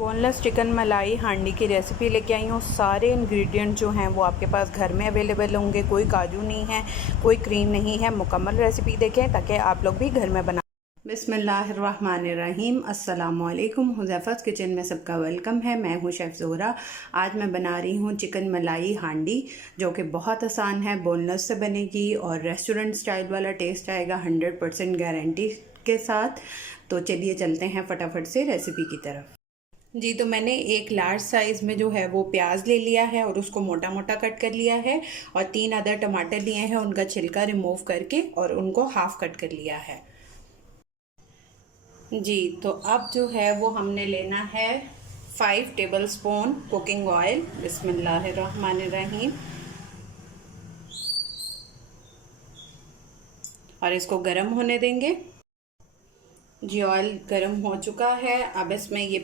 Boneless chicken मलाई हांडी की रेसिपी लेके आई हूँ। सारे इंग्रेडिएंट जो हैं वो आपके पास घर में अवेलेबल होंगे। कोई काजू नहीं है, कोई क्रीम नहीं है। मुकम्मल रेसिपी देखें ताकि आप लोग भी घर में बना। बिस्मिल्लाहिर्रहमानिर्रहीम। अस्सलामुअलैकुम। हुज़ैफ़ा's किचन में सबका वेलकम है। मैं हूँ शेफ़ ज़ोहरा। आज मैं बना रही हूँ चिकन मलाई हांडी, जो कि बहुत आसान है, बोनलेस से बनेगी और रेस्टोरेंट स्टाइल वाला टेस्ट आएगा 100% गारंटी के साथ। तो चलिए चलते हैं फटाफट से रेसिपी की तरफ। जी, तो मैंने एक लार्ज साइज़ में जो है वो प्याज ले लिया है और उसको मोटा मोटा कट कर लिया है, और 3 अदर टमाटर लिए हैं, उनका छिलका रिमूव करके और उनको हाफ कट कर लिया है। जी, तो अब जो है वो हमने लेना है 5 टेबलस्पून कुकिंग ऑयल। बिस्मिल्लाहिर्रहमानिर्रहीम। और इसको गर्म होने देंगे। जी, ऑयल गर्म हो चुका है। अब इसमें ये